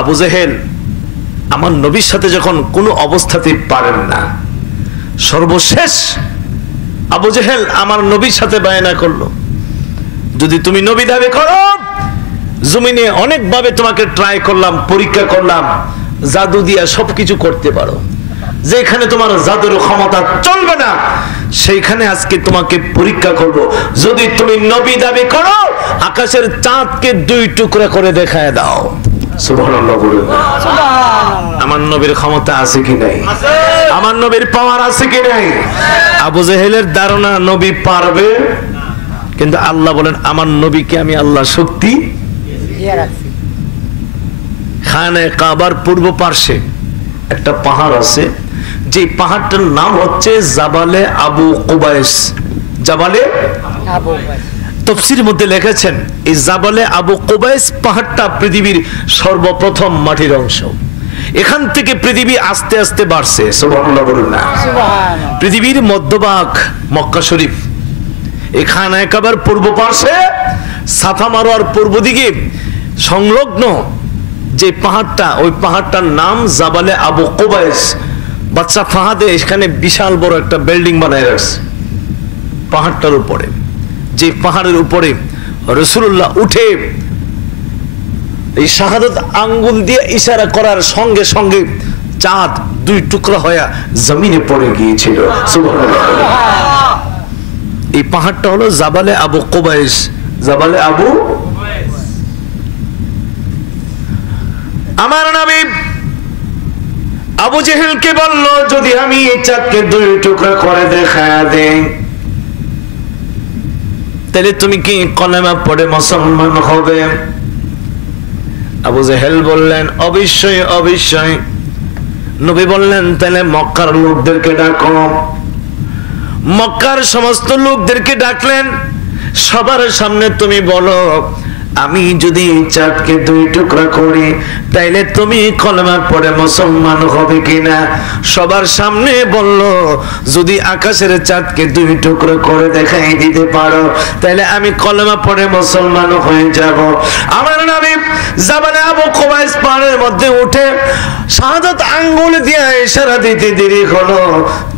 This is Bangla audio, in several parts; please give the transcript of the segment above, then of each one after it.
আবু জেহেল আমার নবীর সাথে যখন কোনো অবস্থাতেই পারেন না, সর্বশেষ আবু জেহেল আমার নবীর সাথে বায়না করলো, যদি তুমি নবী দাবি করো, জমিনে অনেকভাবে তোমাকে ট্রাই করলাম, পরীক্ষা করলাম, জাদু দিয়া সবকিছু করতে পারো, যেখানে তোমার জাদুর ক্ষমতা চলবে না সেইখানে আজকে তোমাকে পরীক্ষা করব। যদি তুমি নবী দাবি করো, আকাশের চাঁদকে 2 টুকরা করে দেখায় দাও। সুবহানাল্লাহ বলুন। আমার নবীর ক্ষমতা আছে কি নাই? আমার নবীর পাওয়ার আছে কি নাই? আবু জেহেলের ধারণা নবী পারবে, কিন্তু আল্লাহ বলেন আমার নবীকে আমি আল্লাহ শক্তি দিয়ে রাখছি। খানে কাবার পূর্ব পার্শ্বে একটা পাহাড় আছে, যে পাহাড়টার নাম হচ্ছে জাবালে আবু কুবাইস। জাবালে আবু কুবাইস তাফসীরের মধ্যে লিখেছেন, এই জাবালে আবু কুবাইস পাহাড়টা পৃথিবীর সর্বপ্রথম মাটির অংশ। এখান থেকে পৃথিবী আস্তে আস্তে বাড়ছে। সুবহানাল্লাহ বলুন না। সুবহানাল্লাহ। পৃথিবীর মধ্যভাগ মক্কা শরীফ, এখানে কাবার পূর্ব পার্শ্বে সাফা মারওয়ার পূর্ব দিকে সংলগ্ন যে পাহাড়টা, ওই পাহাড়টার নাম জাবালে আবু কুবাইস। বাদশা ফাহাদে এখানে বিশাল বড় একটা বিল্ডিং বানায় রাখছে পাহাড়টার উপরে। যে পাহাড়ের উপরে রাসূলুল্লাহ উঠে এই শাহাদাত আঙ্গুল দিয়ে ইশারা করার সঙ্গে সঙ্গে চাঁদ 2 টুকরা হয়ে জমিনে পড়ে গিয়েছিল। সুবহানাল্লাহ। এই পাহাড়টা হলো জাবালে আবু কুবাইস। জাবালে আবু কুবাইস। আমার নবী আবু জেহেলকে বলল, যদি আমি এই চাঁদকে 2 টুকরা করে দেখা দেই, তাহলে তুমি কি কলেমা পড়ে মুসলমান হবে? আবু জেহেল বললেন, অবশ্যই অবশ্যই। নবী বললেন, তাহলে মক্কার লোকদেরকে ডাকো। মক্কার সমস্ত লোকদেরকে ডাকলেন, সবার সামনে তুমি বলো, আমি যদি চাঁদকে 2 টুকরা করি, তাইলে তুমি কলেমা পড়ে মুসলমান হবে কিনা? সবার সামনে বলল, যদি আকাশের চাঁদকে 2 টুকরা করে দেখাই দিতে পারো, তাইলে আমি কলেমা পড়ে মুসলমান হয়ে যাব। আমার নবী জাবালে আবু কুবাইস পাহাড়ের মধ্যে উঠে শাহাদাত আঙ্গুল দিয়ে ইশারা দিতে দেরি হলো,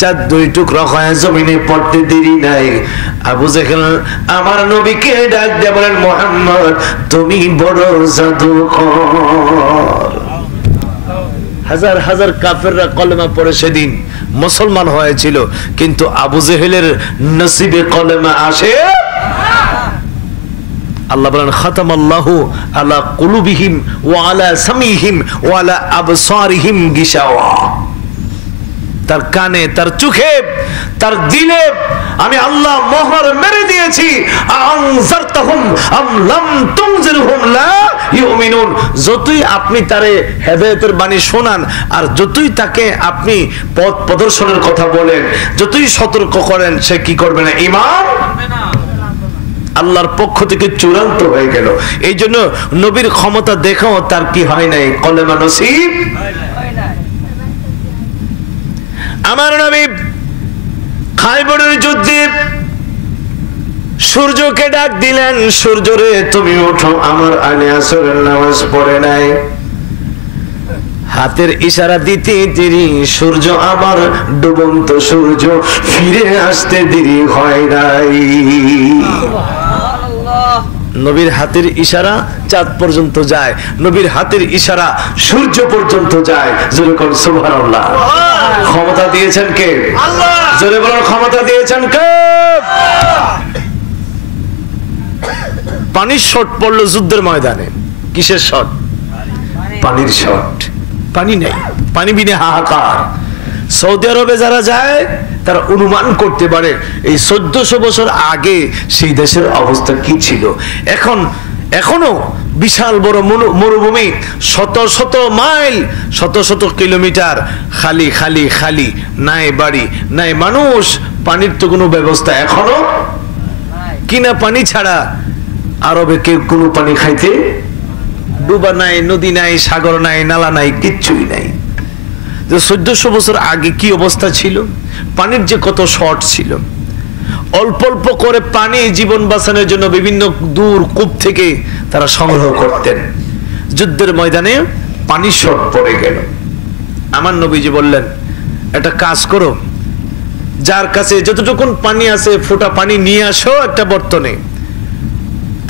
চাঁদ 2 টুকরা হয়ে জমিনে পড়তে দেরি নাই। আবু জেহেল আমার নবীকে ডাক দিয়ে বলেন, মুহাম্মদ তুমি বড় জাদুকর। হাজার হাজার কাফেররা কলেমা পড়ে সেদিন মুসলমান হয়েছিল, কিন্তু আবু জেহেলের নসিবে কলেমা আসে। আল্লাহ বলেন, খাতামাল্লাহু আলা কুলুবিহিম ওয়া আলা সামিহিম ওয়া আলা আবসারিহিম গিশাওয়া। তার কানে, তার চোখে, তার দিলে আমি আল্লাহ মোহর মেরে দিয়েছি। আনজারতাহুম আম লাম তুনজিরহুম লা ইউমিনুন। যতই আপনি তারে হেদায়েতের বাণী শোনান, আর যতই তাকে আপনি পথ প্রদর্শনের কথা বলেন, যতই সতর্ক করেন, সে কি করবে না? ঈমান আনবে না। আল্লাহর পক্ষ থেকে চূড়ান্ত হয়ে গেল। এই জন্য নবীর ক্ষমতা দেখাও তার কি হয় নাই? কলেমা নসিব হয় নাই। আমার নবী খায়বরের যুদ্ধে সূর্যকে ডাক দিলেন, সূর্য রে তুমি ওঠো, আমার আনে আসরের নামাজ পড়ে নাই। হাতের ইশারা দিতে দেরি, সূর্য আবার ডুবন্ত সূর্য ফিরে আসতে দেরি হয় নাই। নবীর হাতের ইশারা চাঁদ পর্যন্ত যায়, নবীর হাতের ইশারা সূর্য পর্যন্ত যায়। জোরে বলুন সুবহানাল্লাহ। ক্ষমতা দিয়েছেন কে? আল্লাহ। জোরে বলুন, ক্ষমতা দিয়েছেন কে? পানির শট পড়লো যুদ্ধের ময়দানে। কিসের শট? পানির শট। পানি নেই, পানি বিনে হাহাকার। সৌদি আরবে যারা যায় তারা অনুমান করতে পারে এই 1400 বছর আগে সেই দেশের অবস্থা কি ছিল। এখনো বিশাল বড় মরুভূমি, শত শত মাইল, শত শত কিলোমিটার, খালি খালি খালি, নাই বাড়ি নাই মানুষ, পানির তো কোনো ব্যবস্থা এখনো কিনা পানি ছাড়া আরবে কেউ কোনো পানি খাইতে, ডুবা নাই, নদী নাই, সাগর নাই, নালা নাই, কিচ্ছুই নাই। 1400 বছর আগে কি অবস্থা ছিল, পানির যে কত শর্ট ছিল। অল্প অল্প করে পানি জীবন বাঁচানোর জন্য বিভিন্ন দূর কূপ থেকে তারা সংগ্রহ করতেন। যুদ্ধের ময়দানে পানি শর্ট পড়ে গেল। আমার নবীজি বললেন, একটা কাজ করো, যার কাছে যতটুকুন পানি আছে ফোঁটা পানি নিয়ে আসো একটা বর্তনে।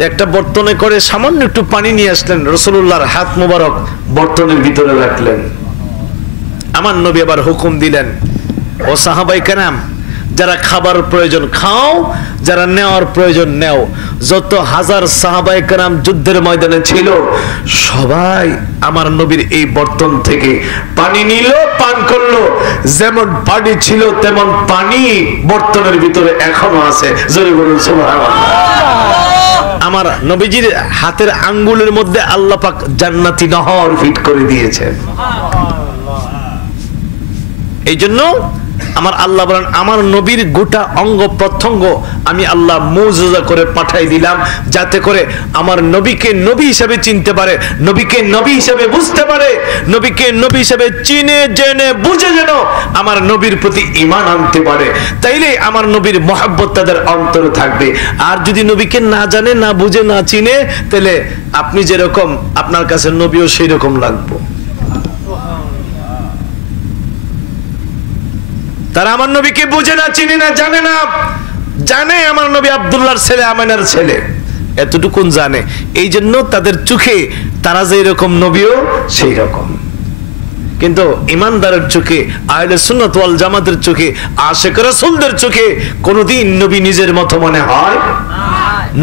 একটা বর্তনে করে সামান্য একটু পানি নিয়ে আসলেন, রাসূলুল্লাহর হাত মোবারক বর্তনের ভিতরে রাখলেন। আমার নবী আবার হুকুম দিলেন, ও সাহাবায়ে কেরাম, যারা খাবার প্রয়োজন খাও, যারা নেওয়ার প্রয়োজন নেও। যত হাজার সাহাবায়ে কেরাম যুদ্ধের ময়দানে ছিল সবাই আমার নবীর এই বর্তন থেকে পানি নিল, পান করলো। যেমন পানি ছিল তেমন পানি বর্তনের ভিতরে এখনো আছে। জোরে বলুন সুবহানাল্লাহ। আমার নবীজির হাতের আঙ্গুলের মধ্যে আল্লাহ পাক জান্নাতি নহর ফিট করে দিয়েছেন। এই জন্য আমার আল্লাহ বলেন, আমার নবীর গোটা অঙ্গ প্রত্যঙ্গ আমি আল্লাহ মুজিজা করে পাঠাই দিলাম, যাতে করে আমার নবীকে নবী হিসেবে চিনতে পারে, নবীকে নবী হিসেবে বুঝতে পারে, নবীকে নবী হিসেবে চিনে জেনে বুঝে যেন আমার নবীর প্রতি ঈমান আনতে পারে। তাইলে আমার নবীর মহব্বত তাদের অন্তরে থাকবে। আর যদি নবীকে না জানে, না বুঝে, না চিনে, তাহলে আপনি যেরকম আপনার কাছে নবীও সেই রকম লাগবে। তারা আমার নবীকে বুঝে না, চিনে না, জানে না। জানে আমার নবী আব্দুল্লাহর ছেলে, আমিনার ছেলে, এতটুকুন জানে। এই জন্য তাদের চোখে তারা যে এরকম, নবীও সেই রকম। কিন্তু ইমানদারের চোখে, আহলে সুন্নাত ওয়াল জামাতের চোখে, আশিক রাসূলদের চোখে কোনদিন নবী নিজের মতো মনে হয়?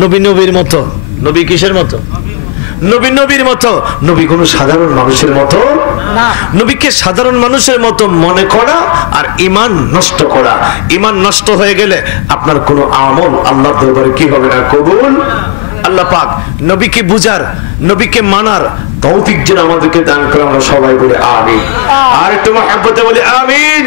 নবী নবীর মতো। নবী কিসের মতো? নবী নবীর মতো। নবী কোনো সাধারণ মানুষের মতো না। নবীকে সাধারণ মানুষের মতো মনে করা আর ঈমান নষ্ট করা। ঈমান নষ্ট হয়ে গেলে আপনার কোনো আমল আল্লাহর দরবারে কি হবে না? কবুল। আল্লাহ পাক নবীকে বুঝার, নবীকে মানার তৌফিক যেন আমাদেরকে দান করে। আমরা সবাই বলে আমিন। আর একটু মহব্বতে বলি আমিন।